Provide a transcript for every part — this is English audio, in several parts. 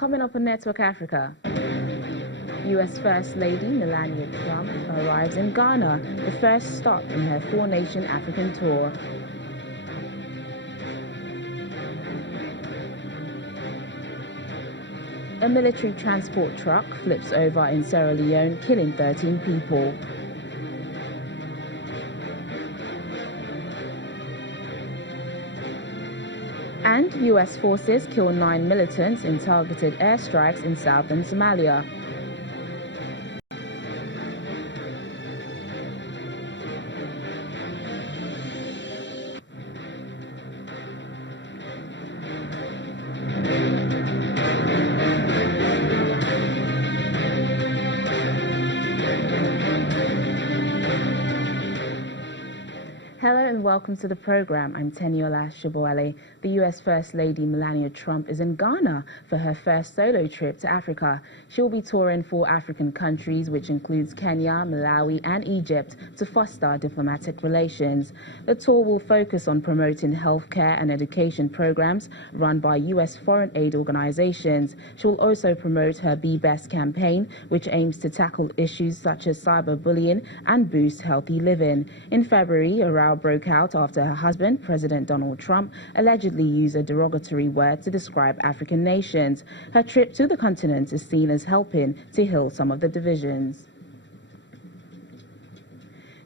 Coming up on Network Africa, U.S. First Lady Melania Trump arrives in Ghana, the first stop in her four-nation African tour. A military transport truck flips over in Sierra Leone, killing 13 people. And U.S. forces kill 9 militants in targeted airstrikes in southern Somalia. Hello and welcome to the program. I'm Teniola Shoboale. The U.S. First Lady Melania Trump is in Ghana for her first solo trip to Africa. She'll be touring 4 African countries, which includes Kenya, Malawi and Egypt, to foster diplomatic relations. The tour will focus on promoting healthcare and education programs run by U.S. foreign aid organizations. She'll also promote her Be Best campaign, which aims to tackle issues such as cyberbullying and boost healthy living. In February, a row broke out after her husband, President Donald Trump, allegedly used a derogatory word to describe African nations. Her trip to the continent is seen as helping to heal some of the divisions.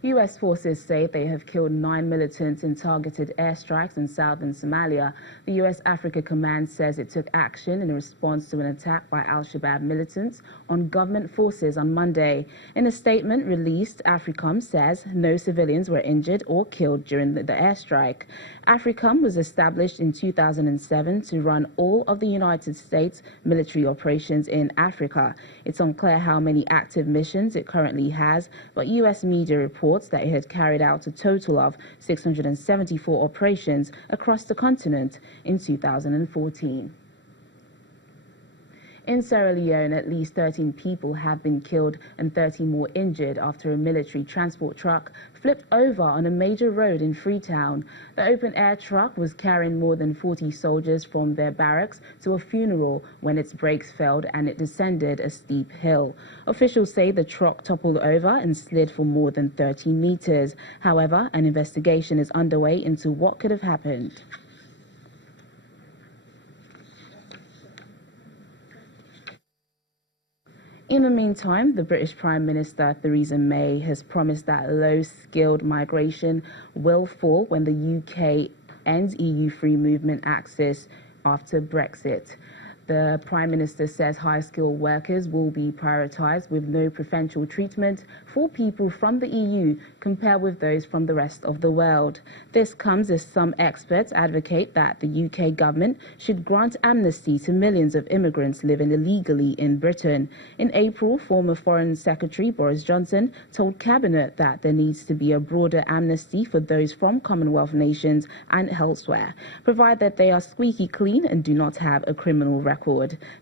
U.S. forces say they have killed 9 militants in targeted airstrikes in southern Somalia. The U.S. Africa Command says it took action in response to an attack by al-Shabaab militants on government forces on Monday. In a statement released, AFRICOM says no civilians were injured or killed during the airstrike. AFRICOM was established in 2007 to run all of the United States military operations in Africa. It's unclear how many active missions it currently has, but U.S. media reports that it had carried out a total of 674 operations across the continent in 2014. In Sierra Leone, at least 13 people have been killed and 30 more injured after a military transport truck flipped over on a major road in Freetown. The open-air truck was carrying more than 40 soldiers from their barracks to a funeral when its brakes failed and it descended a steep hill. Officials say the truck toppled over and slid for more than 30 meters. However, an investigation is underway into what could have happened. In the meantime, the British Prime Minister Theresa May has promised that low-skilled migration will fall when the UK ends EU free movement access after Brexit. The Prime Minister says high-skilled workers will be prioritised with no preferential treatment for people from the EU compared with those from the rest of the world. This comes as some experts advocate that the UK government should grant amnesty to millions of immigrants living illegally in Britain. In April, former Foreign Secretary Boris Johnson told Cabinet that there needs to be a broader amnesty for those from Commonwealth nations and elsewhere, provided they are squeaky clean and do not have a criminal record.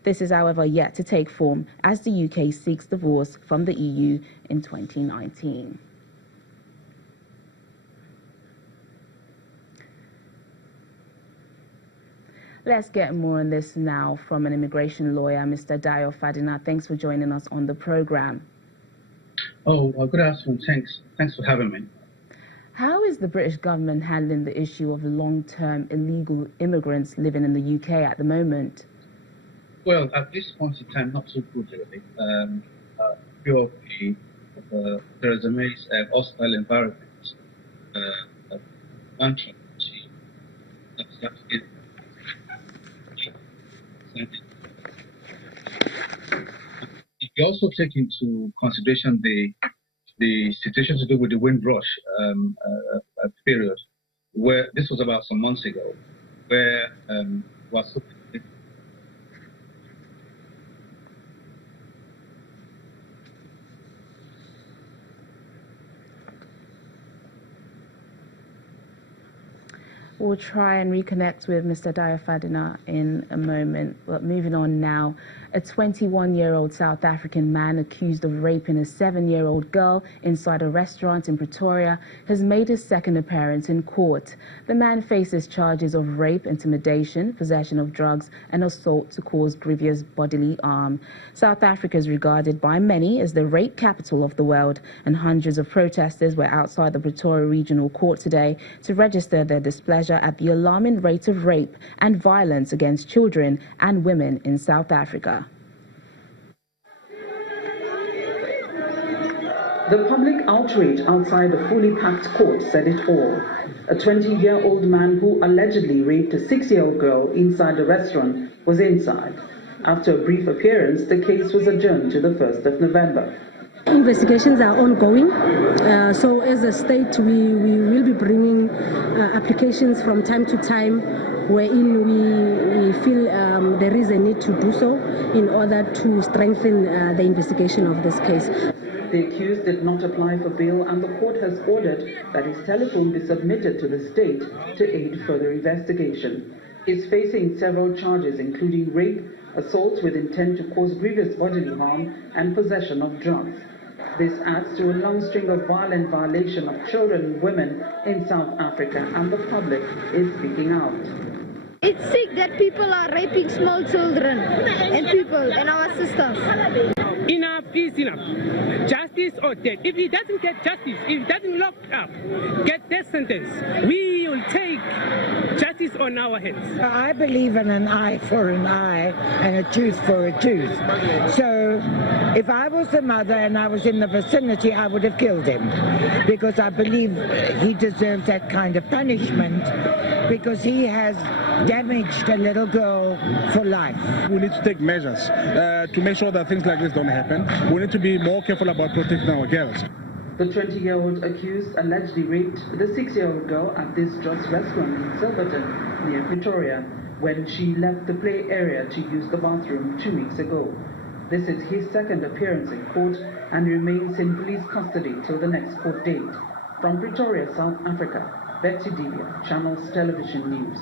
This is, however, yet to take form as the UK seeks divorce from the EU in 2019. Let's get more on this now from an immigration lawyer, Mr. Dayo Fadina. Thanks for joining us on the program. Good afternoon. Thanks for having me. How is the British government handling the issue of long-term illegal immigrants living in the UK at the moment? Well, at this point in time, not so good, really. Few of Theresa May's hostile environment, country, if you also take into consideration the situation to do with the Windrush period, where this was about some months ago, where was We'll try and reconnect with Mr. Diafadina in a moment. But moving on now, a 21-year-old South African man accused of raping a 7-year-old girl inside a restaurant in Pretoria has made his second appearance in court. The man faces charges of rape, intimidation, possession of drugs, and assault to cause grievous bodily harm. South Africa is regarded by many as the rape capital of the world, and hundreds of protesters were outside the Pretoria Regional Court today to register their displeasure at the alarming rate of rape and violence against children and women in South Africa. The public outrage outside the fully packed court said it all. A 20-year-old man who allegedly raped a 6-year-old girl inside a restaurant was inside. After a brief appearance, the case was adjourned to the 1st of November. Investigations are ongoing, so as a state we will be bringing applications from time to time wherein we feel there is a need to do so in order to strengthen the investigation of this case. The accused did not apply for bail, and the court has ordered that his telephone be submitted to the state to aid further investigation. He is facing several charges including rape, assault with intent to cause grievous bodily harm, and possession of drugs. This adds to a long string of violent violation of children and women in South Africa, and the public is speaking out. It's sick that people are raping small children and people and our sisters. Enough is enough. Justice or death. If he doesn't get justice, if he doesn't lock up, get death sentence, we will take justice on our hands. I believe in an eye for an eye and a tooth for a tooth. So if I was the mother and I was in the vicinity, I would have killed him, because I believe he deserves that kind of punishment, because he has damaged a little girl for life. We need to take measures to make sure that things like this don't happen. We need to be more careful about protecting our girls. The 20-year-old accused allegedly raped the 6-year-old girl at this Joss restaurant in Silverton, near Pretoria, when she left the play area to use the bathroom 2 weeks ago. This is his second appearance in court and remains in police custody till the next court date. From Pretoria, South Africa, Betsy Delia, Channels Television News.